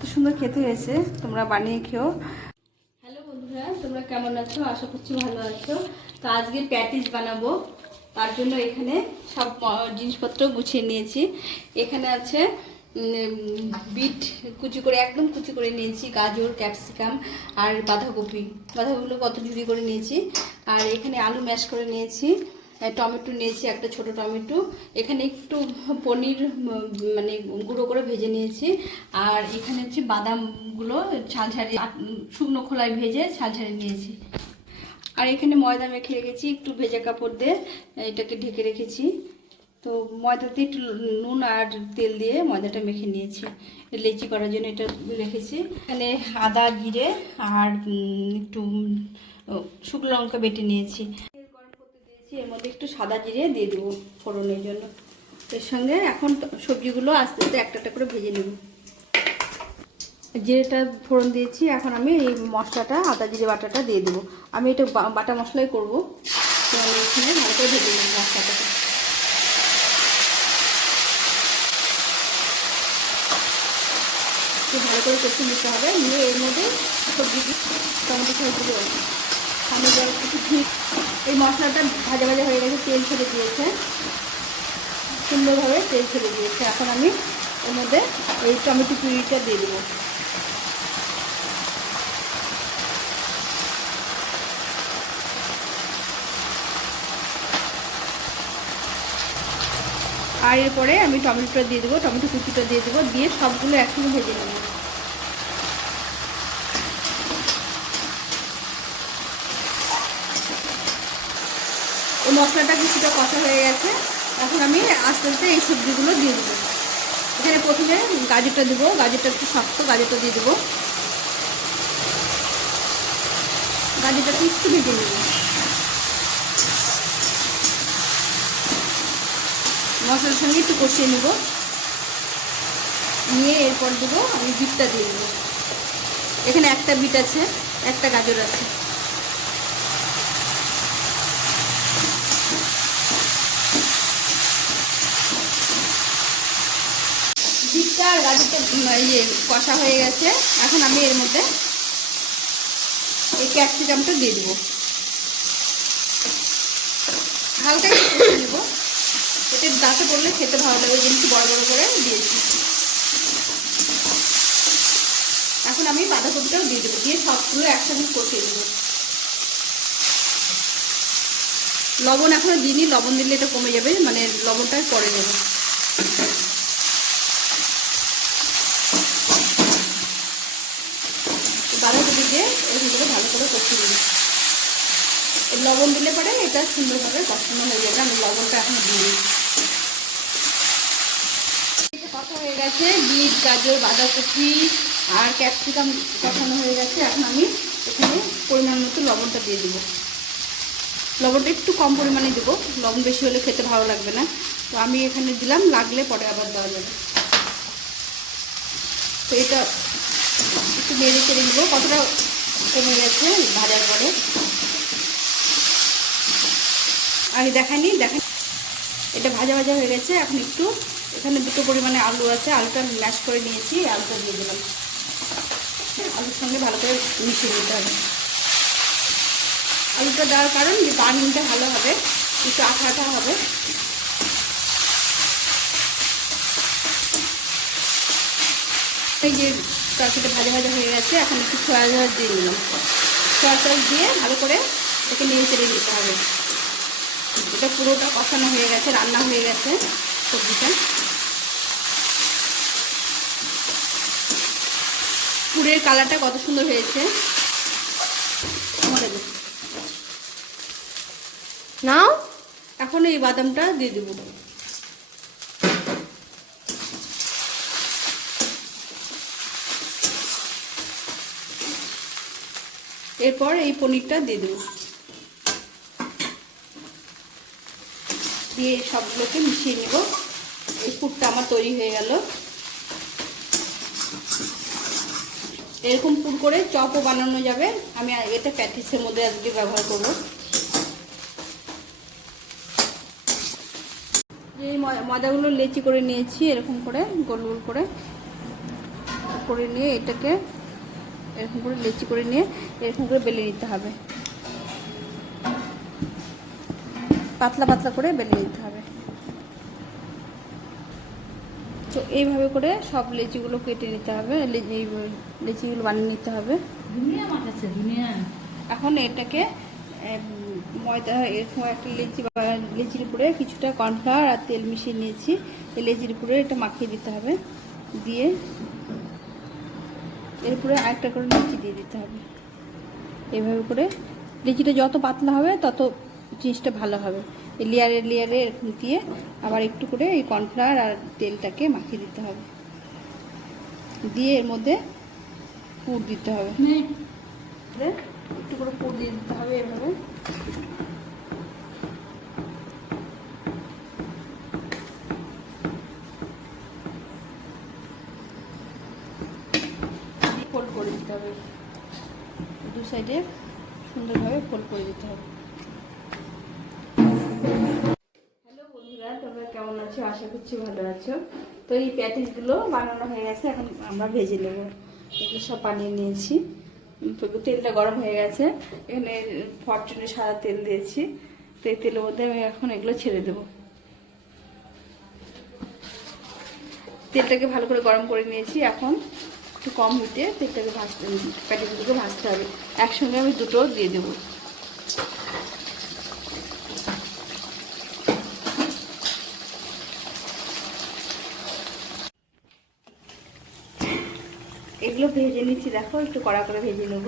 এত সুন্দর খেতে হয়েছে, তোমরা বানিয়ে খেও। হ্যালো বন্ধুরা, তোমরা কেমন আছো? আশা করছি ভালো আছো। তো আজকে প্যাটিস বানাবো, তার জন্য এখানে সব জিনিসপত্র গুছিয়ে নিয়েছি। এখানে আছে বিট, কুচি করে, একদম কুচি করে নিয়েছি, গাজর, ক্যাপসিকাম আর বাঁধাকপি। বাঁধাকপিগুলো কত ঝুড়ি করে নিয়েছি। আর এখানে আলু ম্যাশ করে নিয়েছি। টমেটো নিয়েছি, একটা ছোট টমেটো। এখানে একটু পনির মানে গুঁড়ো করে ভেজে নিয়েছি। আর এখানে হচ্ছে বাদামগুলো ছাল ছাড়িয়ে শুকনো খোলায় ভেজে ছাল ছাড়িয়ে নিয়েছি। আর এখানে ময়দা মেখে রেখেছি, একটু ভেজা কাপড় দিয়ে এটাকে ঢেকে রেখেছি। তো ময়দাতে একটু নুন আর তেল দিয়ে ময়দাটা মেখে নিয়েছি। লেচি করার জন্য এটা রেখেছি। এখানে আদা, জিরে আর একটু শুকনো লঙ্কা বেটে নিয়েছি। দিয়েছি এর মধ্যে একটু সাদা জিরে দিয়ে দেবো ফোড়নের জন্য। এর সঙ্গে এখন সবজিগুলো আস্তে আস্তে একটা একটা করে ভেজে নেব। জিরেটা ফোড়ন দিয়েছি, এখন আমি এই মশলাটা, আদা জিরে বাটাটা দিয়ে দেবো। আমি এটা বাটা মশলাই করব। আমি এখানে ভালো করে ভেজে নেব মশলাটাকে। একটু ভালো করে কষে নিতে হবে, নিয়ে এর মধ্যে সবজি, টমেটো সবজি আমি কিছু ঘি এই মশলাটা ভাজা ভাজা হয়ে গেছে, তেল ছেড়ে দিয়েছে। সুন্দরভাবে তেল ছেড়ে দিয়েছে। এখন আমি এর মধ্যে এই টমেটো পিউরিটা দিয়ে দেবো। আর এরপরে আমি টমেটোটা দিয়ে দেবো, টমেটো কুচিটা দিয়ে দেবো, দিয়ে সবগুলো একসঙ্গে ভেজে নেব। মশলাটা কিছুটা কষা হয়ে গেছে। এখন আমি আস্তে আস্তে এই সবজিগুলো দিয়ে দেবো। এখানে প্রথমে গাজরটা দেবো। গাজরটা একটু শক্ত গাজরটা দিয়ে দেবো। গাজরটাকে একটু ভেজে নেব। মশলার সঙ্গে একটু কষিয়ে নেব। নিয়ে এরপর দেবো আমি বিটটা দিয়ে দেবো। এখানে একটা বিট আছে, একটা গাজর আছে। বিটটা আর গাজরটা উম, ইয়ে কষা হয়ে গেছে। এখন আমি এর মধ্যে এই ক্যাপসিকামটা দিয়ে দেবো। হালকা একটু নেব। এতে দাঁতে পড়লে খেতে ভালো লাগে ওই একটু বড় বড় করে দিয়েছি। এখন আমি বাঁধাকপিটাও দিয়ে দেবো দিয়ে সবগুলো একসাথে কষিয়ে দেবো লবণ এখনও দিইনি লবণ দিলে এটা কমে যাবে মানে লবণটা পরে যাবে বাঁধাকপি দিয়ে এরকম করে ভালো করে কষিয়ে দেবো লবণ দিলে পরে এটা সুন্দরভাবে কষানো হয়ে যাবে। আমি লবণটা এখন দিই কষা হয়ে গেছে। বিট, গাজর, বাঁধাকপি আর ক্যাপসিকাম কষানো হয়ে গেছে। এখন আমি এখানে পরিমাণ মতো লবণটা দিয়ে দেবো। লবণটা একটু কম পরিমাণে দেবো। লবণ বেশি হলে খেতে ভালো লাগবে না। তো আমি এখানে দিলাম, লাগলে পরে আবার দেওয়া যাবে। তো এটা একটু নেড়ে চেড়ে নেব। কতটা কমে গেছে ভাজার পরে? আমি দেখাই দেখাইনি। দেখাই এটা ভাজা ভাজা হয়ে গেছে, এখন একটু এখানে দুটো পরিমাণে আলু আছে, আলুটা ম্যাশ করে নিয়েছি, আলুটা দিয়ে দিলাম। আলুর সঙ্গে ভালো করে মিশিয়ে নিতে হবে। আলুটা দেওয়ার কারণ যে বার্নিংটা ভালো হবে, একটু আঠা আঠা হবে। এই যে তরকারিটা ভাজা ভাজা হয়ে গেছে, এখন একটু সয়া দিয়ে দিলাম সয়া দিয়ে ভালো করে এটাকে নেড়ে চেড়ে দিতে হবে। এটা পুরোটা কষানো হয়ে গেছে রান্না হয়ে গেছে সবজিটা। পুরের কালারটা কত সুন্দর হয়েছে। নাও। এখন এই বাদামটা দিয়ে দেবো। এরপর এই পনিরটা দিয়ে দেবো। দিয়ে সবগুলোকে মিশিয়ে নেব। এই পুরটা আমার তৈরি হয়ে গেল। এরকম পুর করে চপও বানানো যাবে। আমি এটা প্যাটিসের মধ্যে আজকে ব্যবহার করব। এই ময়দাগুলো লেচি করে নিয়েছি, এরকম করে, গোল গোল করে। করে নিয়ে এটাকে এরকম করে লেচি করে নিয়ে এরকম করে বেলে নিতে হবে। পাতলা পাতলা করে বেলে নিতে হবে। তো এইভাবে করে সব লেচিগুলো কেটে নিতে হবে লেচিগুলো বানিয়ে নিতে হবে। এখন এটাকে ময়দা এরকম একটা লেচি লেচির উপরে কিছুটা কর্নফ্লাওয়ার আর তেল মিশিয়ে নিয়েছি। এই লেচির উপরে এটা মাখিয়ে দিতে হবে দিয়ে এর উপরে আরেকটা করে লেচি দিয়ে দিতে হবে। এভাবে করে লেচিটা যত পাতলা হবে তত জিনিসটা ভালো হবে। এই লেয়ারে লেয়ারে এরকম দিয়ে আবার একটু করে এই কর্নফ্লাওয়ার আর তেলটাকে মাখিয়ে দিতে হবে। দিয়ে এর মধ্যে পুর দিতে হবে। একটু করে পুর দিয়ে দিতে হবে এভাবে। ফোল্ড করে দিতে হবে। দু সাইডে সুন্দরভাবে ফোল্ড করে দিতে হবে। আছো? আশা করছি ভালো আছো। তো এই প্যাটিসগুলো বানানো হয়ে গেছে, এখন আমরা ভেজে নেব। এগুলো সব বানিয়ে নিয়েছি। তেলটা গরম হয়ে গেছে। এখানে ফরচুনে সাদা তেল দিয়েছি। তো এই তেলের মধ্যে আমি এখন এগুলো ছেড়ে দেবো। তেলটাকে ভালো করে গরম করে নিয়েছি। এখন একটু কম হইতে তেলটাকে ভাজতে প্যাটিসগুলোকে ভাজতে হবে। একসঙ্গে আমি দুটো দিয়ে দেবো। এগুলো ভেজে নিচ্ছি, দেখো, একটু কড়া করে ভেজে নেব।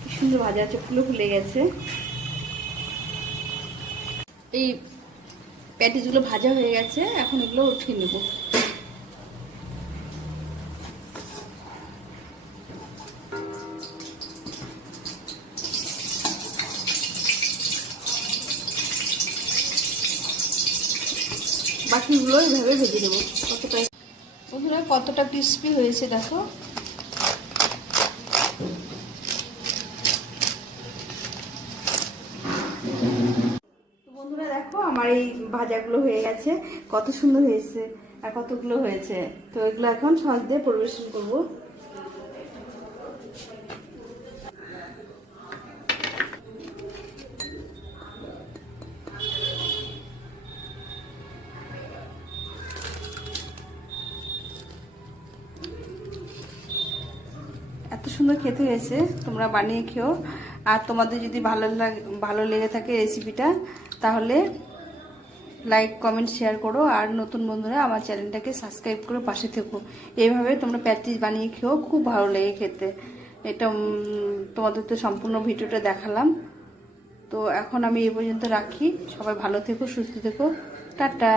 কি সুন্দর ভাজা আছে ফুলে ফুলে গেছে। এই প্যাটিসগুলো ভাজা হয়ে গেছে, এখন এগুলো উঠিয়ে নেব। বাকিগুলো এইভাবে ভেজে দেবো কতটা বন্ধুরা, কতটা ক্রিস্পি হয়েছে দেখো। বন্ধুরা, দেখো, আমার এই ভাজাগুলো হয়ে গেছে। কত সুন্দর হয়েছে আর কতগুলো হয়েছে। তো এগুলো এখন সস দিয়ে পরিবেশন করব। সুন্দর খেতে হয়েছে, তোমরা বানিয়ে খেও। আর তোমাদের যদি ভালো লাগে, ভালো লেগে থাকে রেসিপিটা তাহলে লাইক কমেন্ট শেয়ার করো। আর নতুন বন্ধুরা আমার চ্যানেলটাকে সাবস্ক্রাইব করে পাশে থেকো। এইভাবে তোমরা প্যাটিস বানিয়ে খেও, খুব ভালো লেগে খেতে। এটা তোমাদের তো সম্পূর্ণ ভিডিওটা দেখালাম। তো এখন আমি এই পর্যন্ত রাখি। সবাই ভালো থেকো, সুস্থ থেকো। টাটা।